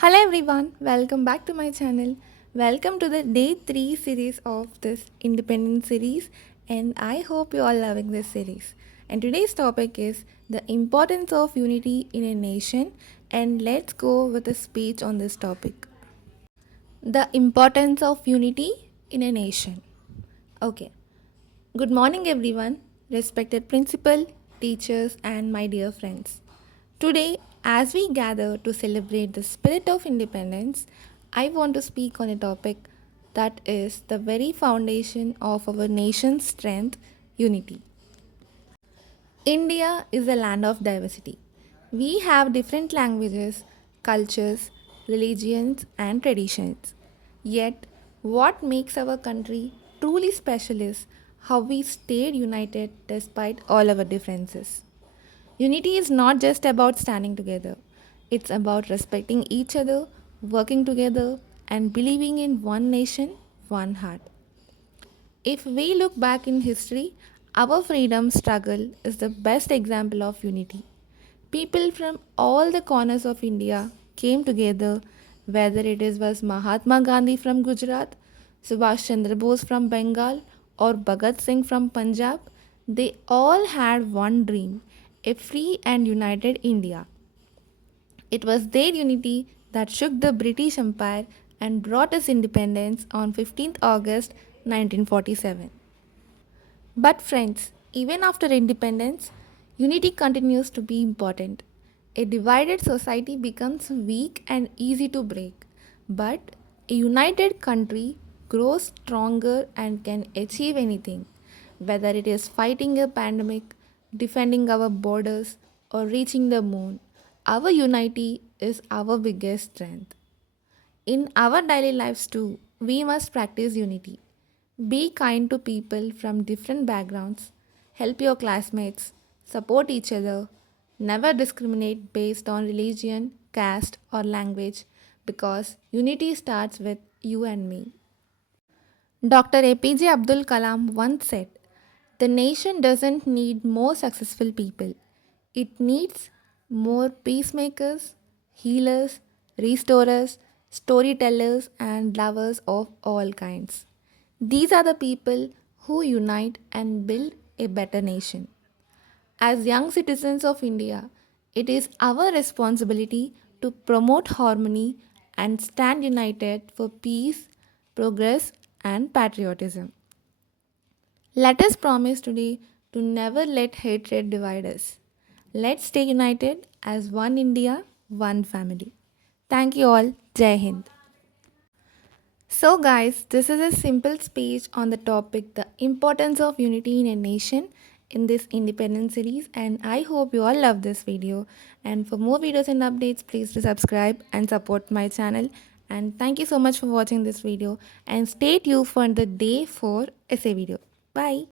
Hello everyone, welcome back to my channel. Welcome to the day 3 series of this independent series, and I hope you are loving this series. And today's topic is the importance of unity in a nation, and let's go with a speech on this topic. The importance of unity in a nation. Okay. Good morning, everyone, respected principal, teachers, and my dear friends. Today, as we gather to celebrate the spirit of independence, I want to speak on a topic that is the very foundation of our nation's strength, unity. India is a land of diversity. We have different languages, cultures, religions, and traditions. Yet, what makes our country truly special is how we stayed united despite all our differences. Unity is not just about standing together, it's about respecting each other, working together, and believing in one nation, one heart. If we look back in history, our freedom struggle is the best example of unity. People from all the corners of India came together, whether was Mahatma Gandhi from Gujarat, Subhash Chandra Bose from Bengal, or Bhagat Singh from Punjab. They all had one dream, a free and united India. It was their unity that shook the British Empire and brought us independence on 15th August 1947. But, friends, even after independence, unity continues to be important. A divided society becomes weak and easy to break, but a united country grows stronger and can achieve anything, whether it is fighting a pandemic, defending our borders, or reaching the moon. Our unity is our biggest strength. In our daily lives too, we must practice unity. Be kind to people from different backgrounds, help your classmates, support each other, never discriminate based on religion, caste, or language because unity starts with you and me. Dr. APJ Abdul Kalam once said, the nation doesn't need more successful people, it needs more peacemakers, healers, restorers, storytellers, and lovers of all kinds. These are the people who unite and build a better nation. As young citizens of India, it is our responsibility to promote harmony and stand united for peace, progress, and patriotism. Let us promise today to never let hatred divide us. Let's stay united as one India, one family. Thank you all. Jai Hind. So, guys, this is a simple speech on the topic the importance of unity in a nation in this independence series, and I hope you all love this video. And for more videos and updates, please do subscribe and support my channel. And thank you so much for watching this video, and stay tuned for the day 4 essay video. Bye.